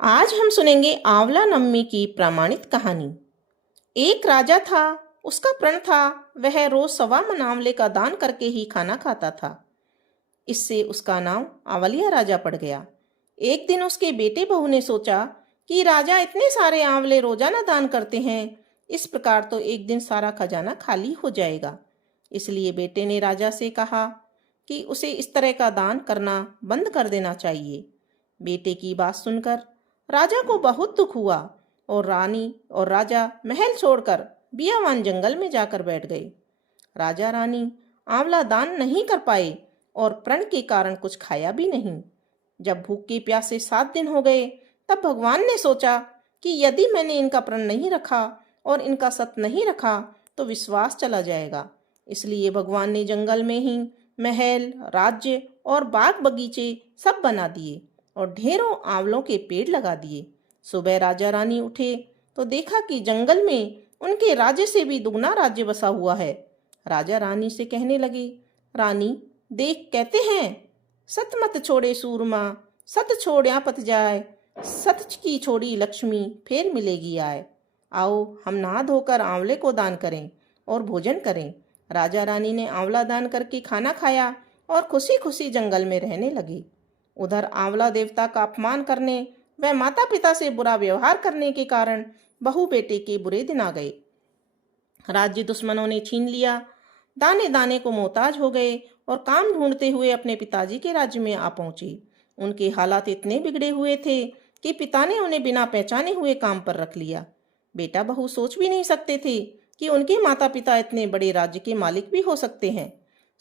आज हम सुनेंगे आंवला नवमी की प्रमाणित कहानी। एक राजा था, उसका प्रण था वह रोज 1.25 मन आंवले का दान करके ही खाना खाता था। इससे उसका नाम आंवलिया राजा पड़ गया। एक दिन उसके बेटे बहू ने सोचा कि राजा इतने सारे आंवले रोजाना दान करते हैं, इस प्रकार तो एक दिन सारा खजाना खाली हो जाएगा। इसलिए बेटे ने राजा से कहा कि उसे इस तरह का दान करना बंद कर देना चाहिए। बेटे की बात सुनकर राजा को बहुत दुख हुआ और रानी और राजा महल छोड़कर बियावान जंगल में जाकर बैठ गए। राजा रानी आंवला दान नहीं कर पाए और प्रण के कारण कुछ खाया भी नहीं। जब भूखे प्यासे 7 दिन हो गए, तब भगवान ने सोचा कि यदि मैंने इनका प्रण नहीं रखा और इनका सत नहीं रखा तो विश्वास चला जाएगा। इसलिए भगवान ने जंगल में ही महल, राज्य और बाग बगीचे सब बना दिए और ढेरों आंवलों के पेड़ लगा दिए। सुबह राजा रानी उठे तो देखा कि जंगल में उनके राज्य से भी दुगना राज्य बसा हुआ है। राजा रानी से कहने लगे, रानी देख, कहते हैं सत मत छोड़े सूरमा, सत छोड़या पत जाए, सत की छोड़ी लक्ष्मी फिर मिलेगी आए। आओ हम नहा धोकर आंवले को दान करें और भोजन करें। राजा रानी ने आंवला दान करके खाना खाया और खुशी खुशी जंगल में रहने लगे। उधर आंवला देवता का अपमान करने व माता पिता से बुरा व्यवहार करने के कारण बहू बेटे के बुरे दिन आ गए। राज्य दुश्मनों ने छीन लिया, दाने दाने को मोहताज हो गए और काम ढूंढते हुए अपने पिताजी के राज्य में आ पहुंचे। उनके हालात इतने बिगड़े हुए थे कि पिता ने उन्हें बिना पहचाने हुए काम पर रख लिया। बेटा बहू सोच भी नहीं सकते थे कि उनके माता पिता इतने बड़े राज्य के मालिक भी हो सकते हैं,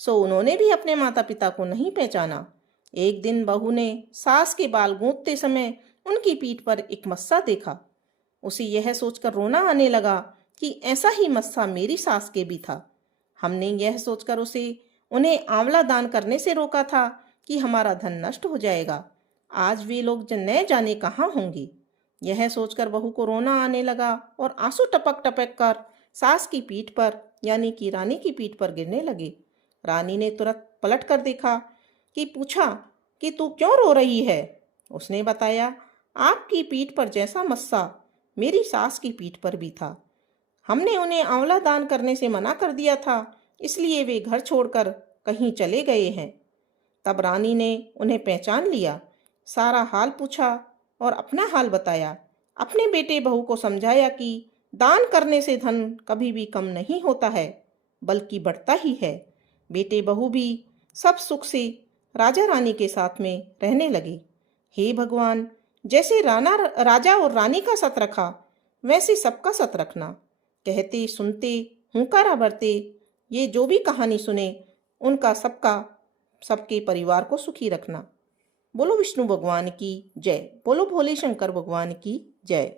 सो उन्होंने भी अपने माता पिता को नहीं पहचाना। एक दिन बहू ने सास के बाल गूंथते समय उनकी पीठ पर एक मस्सा देखा। उसे यह सोचकर रोना आने लगा कि ऐसा ही मस्सा मेरी सास के भी था। हमने यह सोचकर उन्हें आंवला दान करने से रोका था कि हमारा धन नष्ट हो जाएगा। आज वे लोग न जाने कहाँ होंगे। यह सोचकर बहू को रोना आने लगा और आंसू टपक टपक कर सास की पीठ पर यानी कि रानी की पीठ पर गिरने लगे। रानी ने तुरंत पलट कर देखा कि पूछा कि तू क्यों रो रही है। उसने बताया, आपकी पीठ पर जैसा मस्सा मेरी सास की पीठ पर भी था। हमने उन्हें आंवला दान करने से मना कर दिया था, इसलिए वे घर छोड़कर कहीं चले गए हैं। तब रानी ने उन्हें पहचान लिया, सारा हाल पूछा और अपना हाल बताया। अपने बेटे बहू को समझाया कि दान करने से धन कभी भी कम नहीं होता है, बल्कि बढ़ता ही है। बेटे बहू भी सब सुख से राजा रानी के साथ में रहने लगे। हे भगवान, जैसे राजा और रानी का सत रखा, वैसे सबका सत रखना। कहते सुनते हुंकारा भरते ये जो भी कहानी सुने, उनका सबके परिवार को सुखी रखना। बोलो विष्णु भगवान की जय। बोलो भोले शंकर भगवान की जय।